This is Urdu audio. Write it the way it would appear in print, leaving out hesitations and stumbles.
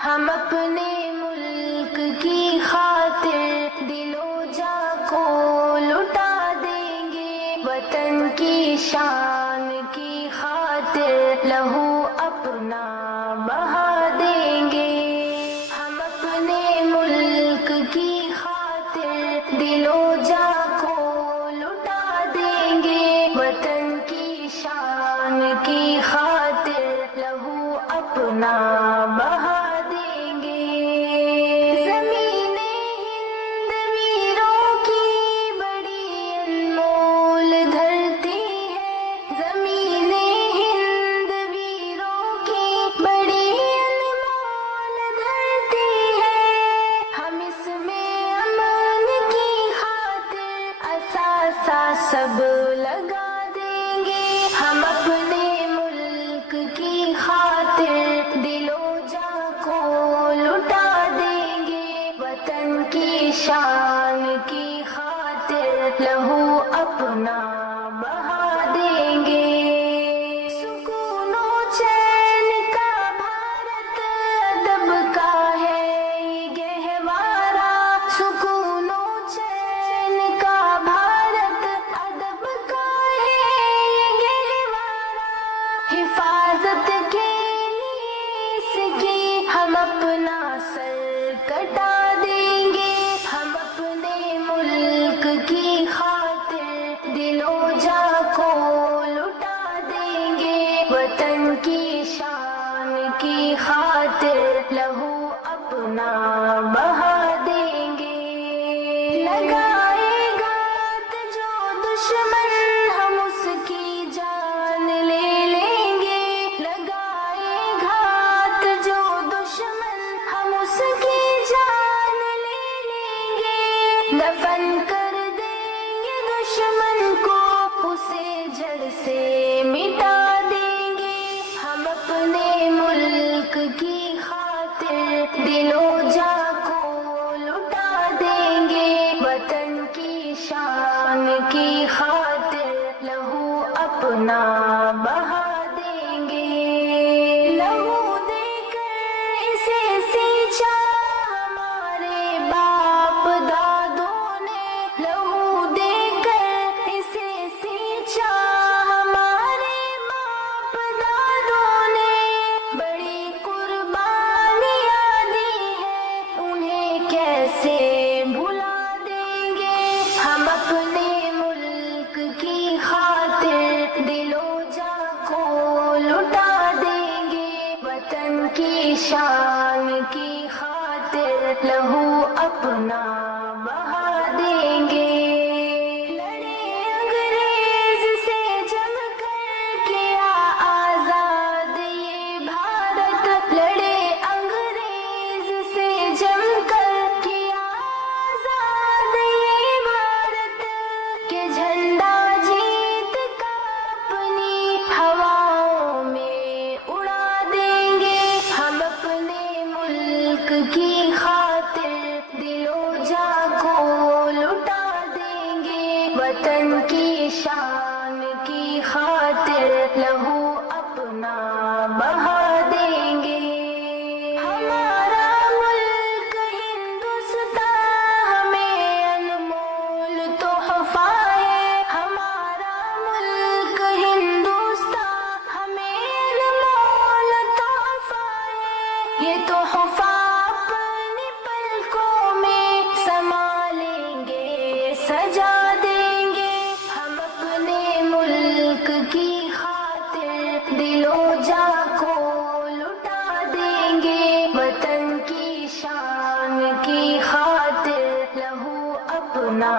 ہم اپنے ملک کی خاطر دل و جاں کو لٹا دیں گے، وطن کی شان کی خاطر لہو اپنا بہا دیں گے۔ ہم اپنے ملک کی خاطر دل و جاں کو لٹا دیں گے، وطن کی شان کی خاطر لہو اپنا بہا دیں گے۔ زمین ہند ویروں کی بڑی انمول دھرتی ہے، زمین ہند ویروں کی بڑی انمول دھرتی ہے۔ ہم اس میں امن کی خاطر اثاثہ سب لگا دیں گے، ہم اپنے ملک کی خاطر دل و جاں کو لٹا دیں گے، وطن کی شان کی خاطر لہو اپنا بہا دیں گے۔ سکون و چین کا بھارت ادب کا ہے یہ گہوارہ، سکون و چین کا بھارت ادب کا ہے یہ گہوارہ۔ حفاظت کے لیے اس کی ہم اپنا سر کٹا دیں گے، ہم اپنے ملک کی خاطر دل و جاں کو لٹا دیں گے، وطن کی شان کی خاطر لہو اپنا بہا دیں گے۔ لگائے گھات جو دشمن ہم اس کی جان لے لیں گے، لگائے گھات جو دشمن ہم اس کی جان لے لیں گے۔ دفن کر دیں گے دشمن کو اسے جڑ سے مٹا دیں گے، ہم اپنے ملک کی خاطر دل و جاں کو لٹا دیں گے، وطن کی شان کی خاطر لہو اپنا بہا دیں گے۔ لہو دے کر اسے سینچا ہمارے باپ دادوں نے، لہو دے کر اسے سینچا ہمارے باپ دادوں نے۔ بڑی قربانیاں دی ہیں انہیں کیسے بھلا دیں گے، ہم اپنے ملک کی خاطر دل و جاں کو لٹا دیں گے، وطن کی شان کی خاطر لہو اپنا بہا دیں گے۔ لڑے انگریز سے جم کر کیا آزاد یہ بھارت، لڑے انگریز سے جم کر کیا آزاد یہ بھارت، کہ جھنڈا جیت کا اپنی ہواؤں میں اڑا دیں گے، ہم اپنے ملک کی خاطر دل و جاں کو لٹا دیں گے، وطن کی شان کی خاطر لہو اپنا بہا دیں گے۔ ہمارا ملک ہندوستان ہمیں انمول تحفہ ہے، ہمارا ملک ہندوستان ہمیں انمول تحفہ ہے، یہ تحفہ اپنی پلکوں میں سنبھالیں گے سجا دیں گے، ہم اپنے ملک کی خاطر دل و جاں کو لٹا دیں گے، وطن کی شان کی خاطر لہو اپنا